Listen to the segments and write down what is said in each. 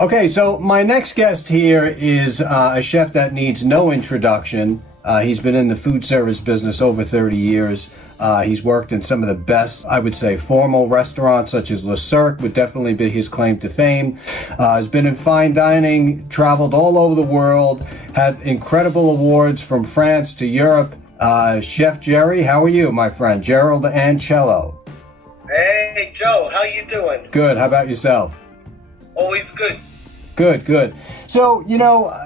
Okay, so my next guest here is a chef that needs no introduction. He's been in the food service business over 30 years. He's worked in some of the best, I would say, formal restaurants, such as Le Cirque would definitely be his claim to fame. Has been in fine dining, traveled all over the world, had incredible awards from France to Europe. Chef Jerry, how are you, my friend? Gerald Anchelo. Hey, Joe, how you doing? Good. How about yourself? Always good. Good. So,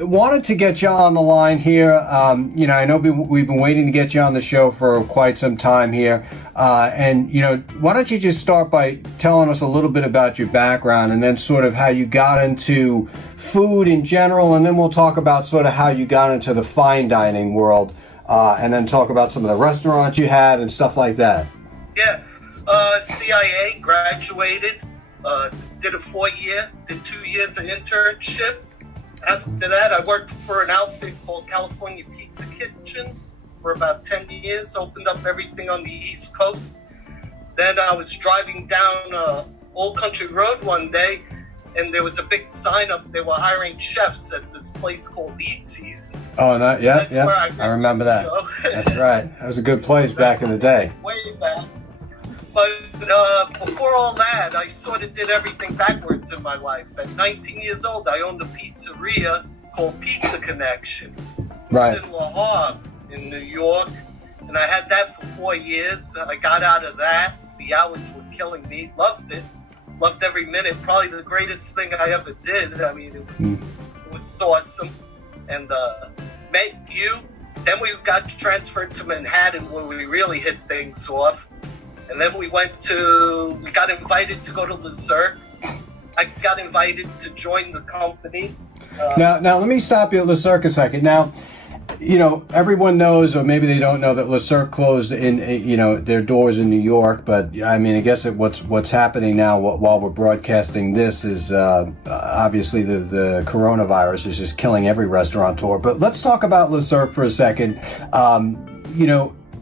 wanted to get you on the line here. I know we've been waiting to get you on the show for quite some time here. Why don't you just start by telling us a little bit about your background and then sort of how you got into food in general, and then we'll talk about sort of how you got into the fine dining world, and then talk about some of the restaurants you had and stuff like that. Yeah. CIA, graduated. Did a 4-year, did 2 years of internship. After that, I worked for an outfit called California Pizza Kitchens for about 10 years, opened up everything on the East Coast. Then I was driving down Old Country Road one day, and there was a big sign up. They were hiring chefs at this place called Eatsy's. Oh, yeah. I remember that. That's right. That was a good place back in the day. Way back. But before all that, I sort of did everything backwards in my life. At 19 years old, I owned a pizzeria called Pizza Connection. Right. It was in La Havre in New York, and I had that for 4 years. I got out of that. The hours were killing me. Loved it. Loved every minute. Probably the greatest thing I ever did. I mean, it was awesome. And met you. Then we got transferred to Manhattan, where we really hit things off. And then we got invited to go to Le Cirque. I got invited to join the company. Now let me stop you at Le Cirque a second. Now, everyone knows, or maybe they don't know, that Le Cirque closed in, their doors in New York. But I mean, I guess what's happening now while we're broadcasting this is obviously the coronavirus is just killing every restaurateur. But let's talk about Le Cirque for a second.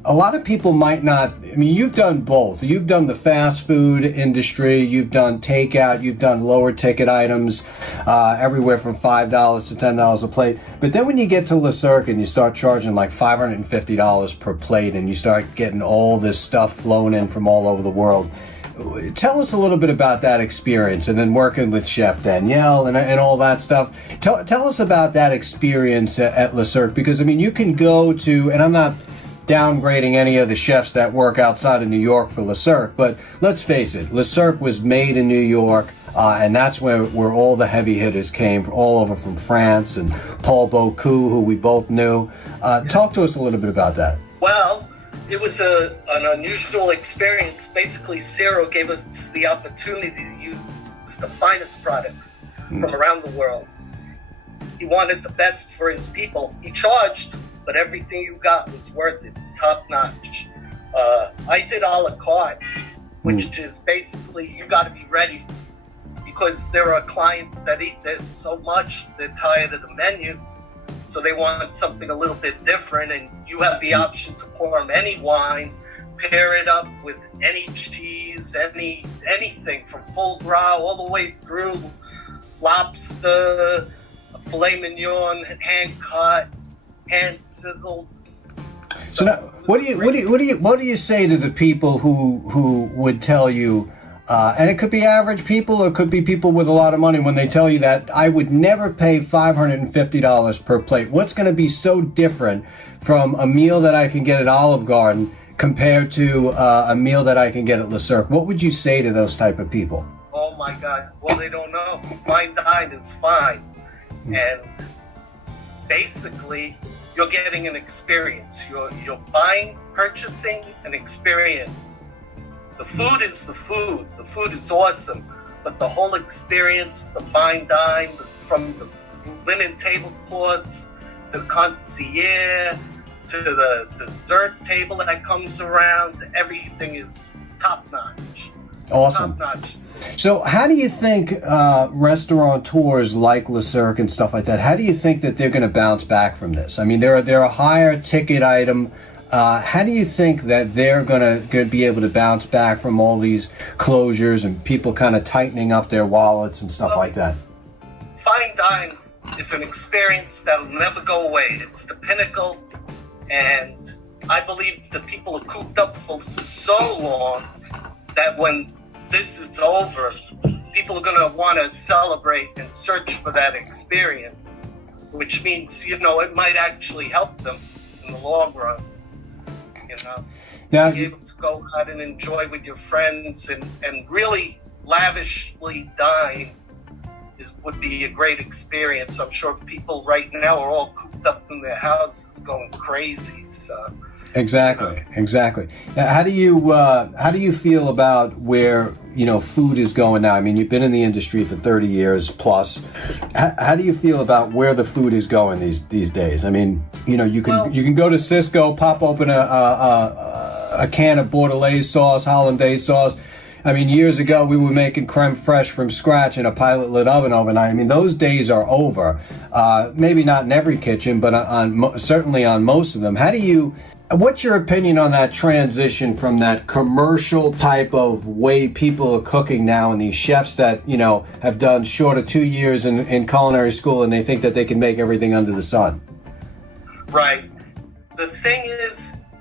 A lot of people might not, you've done both. You've done the fast food industry, you've done takeout, you've done lower ticket items, everywhere from $5 to $10 a plate. But then when you get to Le Cirque and you start charging like $550 per plate and you start getting all this stuff flown in from all over the world, tell us a little bit about that experience, and then working with Chef Danielle and all that stuff. Tell us about that experience at Le Cirque, because you can go to, and I'm not downgrading any of the chefs that work outside of New York for Le Cirque, but let's face it, Le Cirque was made in New York, and that's where all the heavy hitters came from, all over from France, and Paul Bocuse, who we both knew. Talk to us a little bit about that. Well, it was an unusual experience. Basically, Ciro gave us the opportunity to use the finest products from around the world. He wanted the best for his people. He charged, but everything you got was worth it, top notch. I did a la carte, which is basically you got to be ready, because there are clients that eat this so much they're tired of the menu, so they want something a little bit different, and you have the option to pour them any wine, pair it up with any cheese, anything from foie gras all the way through lobster, filet mignon, hand cut, hand sizzled. So now, what do you say to the people who would tell you, and it could be average people, or it could be people with a lot of money, when they tell you that I would never pay $550 per plate? What's going to be so different from a meal that I can get at Olive Garden compared to a meal that I can get at Le Cirque? What would you say to those type of people? Oh my God! Well, they don't know. Fine dine is fine, and basically, you're getting an experience. You're purchasing an experience. The food is the food. The food is awesome, but the whole experience, the fine dine, from the linen tablecloths to the concierge to the dessert table that comes around, everything is top notch. Awesome. Top notch. So how do you think restaurateurs like Le Cirque and stuff like that, how do you think that they're going to bounce back from this? They're a higher ticket item. How do you think that they're going to be able to bounce back from all these closures and people kind of tightening up their wallets and stuff like that? fine dine is an experience that'll never go away. It's the pinnacle, and I believe that people are cooped up for so long that when this is over, people are going to want to celebrate and search for that experience, which means, it might actually help them in the long run. Now, be able to go out and enjoy with your friends and really lavishly dine would be a great experience. I'm sure people right now are all cooped up in their houses going crazy. So exactly. Now, how do you feel about where food is going now? I mean, you've been in the industry for 30 years plus. How do you feel about where the food is going these days? I mean, you can go to Cisco, pop open a can of Bordelaise sauce, hollandaise sauce. I mean, years ago, we were making creme fraiche from scratch in a pilot lit oven overnight. I mean, those days are over. Maybe not in every kitchen, but certainly on most of them. What's your opinion on that transition from that commercial type of way people are cooking now, and these chefs that, have done short of 2 years in culinary school, and they think that they can make everything under the sun? Right. The thing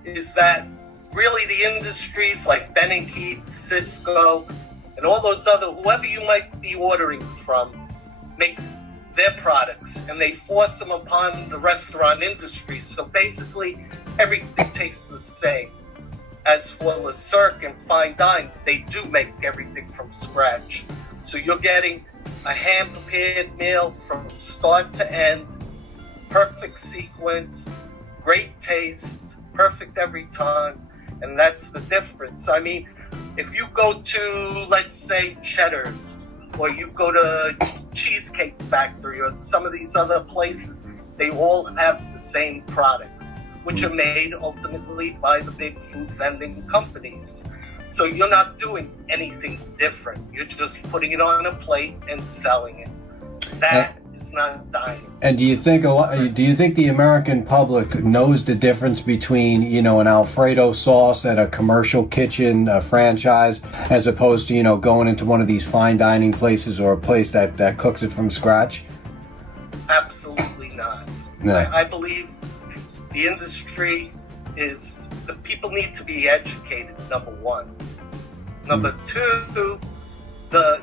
is that really the industries like Ben & Keith, Cisco, and all those whoever you might be ordering from, make their products, and they force them upon the restaurant industry. So basically, everything tastes the same. As for Le Cirque and Fine Dine, they do make everything from scratch. So you're getting a hand-prepared meal from start to end, perfect sequence, great taste, perfect every time. And that's the difference. I mean, if you go to, let's say, Cheddar's, or you go to Cheesecake Factory or some of these other places, they all have the same products, which are made ultimately by the big food vending companies. So you're not doing anything different. You're just putting it on a plate and selling it. That is not dining. And do you think the American public knows the difference between, an Alfredo sauce at a commercial kitchen, a franchise, as opposed to, going into one of these fine dining places or a place that cooks it from scratch? Absolutely not. No. I believe the industry the people need to be educated, number one. Number two, the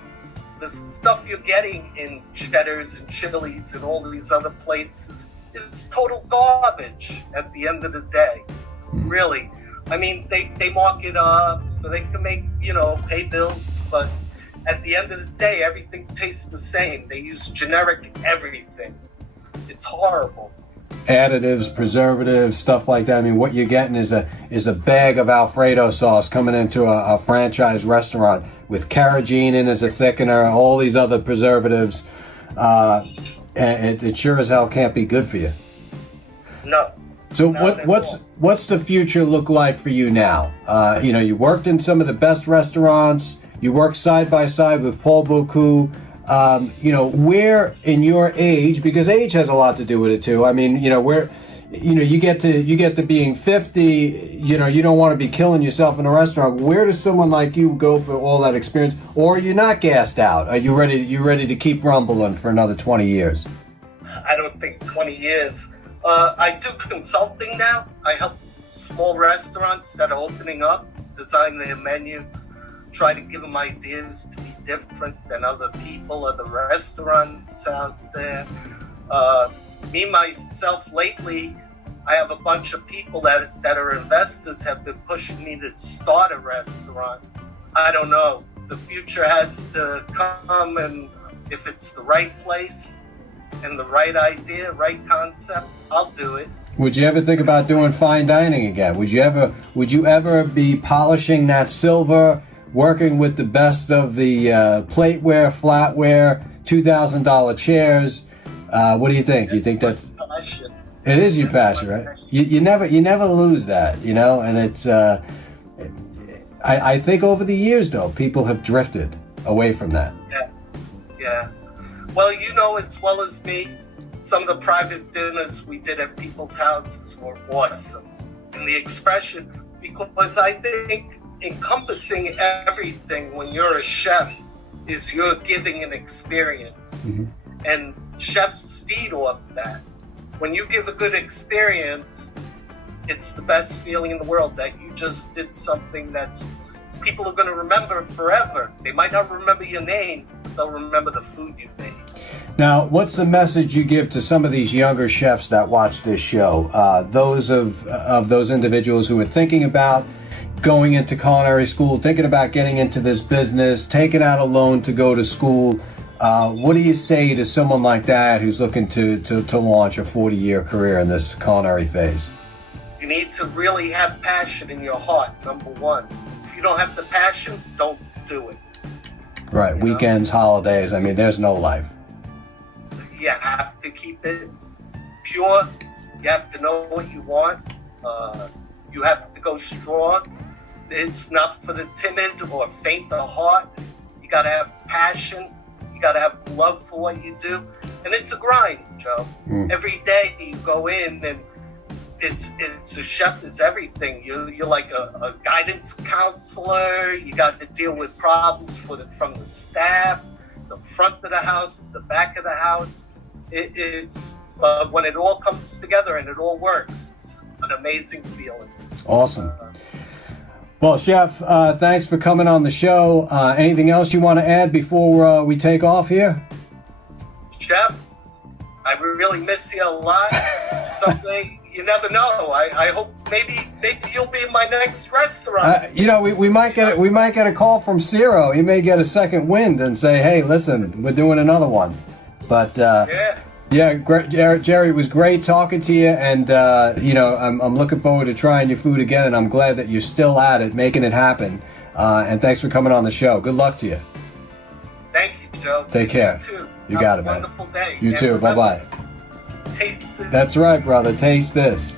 stuff you're getting in Cheddar's and Chili's and all these other places is total garbage at the end of the day. Really. I mean, they mark it up so they can make, pay bills, but at the end of the day, everything tastes the same. They use generic everything. It's horrible. Additives, preservatives, stuff like that. I mean, what you're getting is a bag of Alfredo sauce coming into a franchise restaurant with carrageenan in as a thickener, all these other preservatives. And it sure as hell can't be good for you. No. So what's the future look like for you now? You worked in some of the best restaurants. You work side by side with Paul Bocuse. Where in your age, because age has a lot to do with it too. I mean, where, you get to being 50, you don't want to be killing yourself in a restaurant. Where does someone like you go for all that experience? Or are you not gassed out? Are you ready to keep rumbling for another 20 years? I don't think 20 years. I do consulting now. I help small restaurants that are opening up, design their menu, try to give them ideas to be different than other people, other restaurants out there. Me, myself, lately, I have a bunch of people that are investors have been pushing me to start a restaurant. I don't know. The future has to come, and if it's the right place and the right idea, right concept, I'll do it. Would you ever think about doing fine dining again? Would you ever be polishing that silver, working with the best of the plateware, flatware, $2,000 chairs? What do you think? You think that's passion? It is your passion, right? You never lose that, and it's. I think over the years, though, people have drifted away from that. Yeah. Well, as well as me, some of the private dinners we did at people's houses were awesome. And the expression, because I think encompassing everything when you're a chef is you're giving an experience. Mm-hmm. And chefs feed off that. When you give a good experience, it's the best feeling in the world that you just did something that's people are going to remember forever. They might not remember your name, but they'll remember the food you made. Now, what's the message you give to some of these younger chefs that watch this show? Those of those individuals who are thinking about going into culinary school, thinking about getting into this business, taking out a loan to go to school. What do you say to someone like that who's looking to launch a 40-year career in this culinary phase? You need to really have passion in your heart, number one. If you don't have the passion, don't do it. Right, weekends, holidays, I mean, there's no life. You have to keep it pure. You have to know what you want. You have to go strong. It's not for the timid or faint of heart. You got to have passion. You got to have love for what you do. And it's a grind, Joe. Every day you go in and it's a chef is everything. You're like a guidance counselor. You got to deal with problems from the staff, the front of the house, the back of the house. It's when it all comes together and it all works, it's an amazing feeling. Awesome. Well, Chef, thanks for coming on the show. Anything else you want to add before we take off here? Chef, I really miss you a lot. Someday, you never know. I hope maybe you'll be in my next restaurant. We might get a call from Ciro. He may get a second wind and say, "Hey, listen, we're doing another one." But Jerry, it was great talking to you, and I'm looking forward to trying your food again, and I'm glad that you're still at it, making it happen. And thanks for coming on the show. Good luck to you. Thank you, Joe. Take care. You too. You got it, man. Wonderful day. You too. Remember, Bye-bye. Taste this. That's right, brother. Taste this.